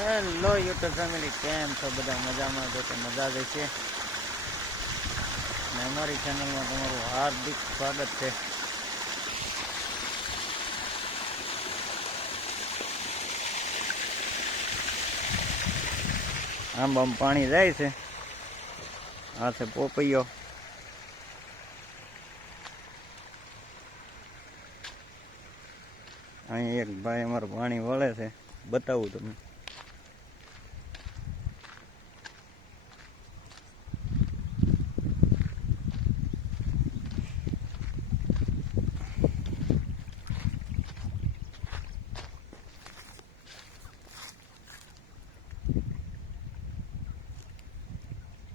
Hello YouTube family કેમ છો બધા? મજામાં છો તો મજા જ છે. ને અમારી ચેનલમાં તમારું હાર્દિક સ્વાગત છે. આમ આમ પાણી જાય છે. આ છે પોપૈયો. અહીં એક ભાઈ અમારું પાણી વળે છે. બતાવું તમને.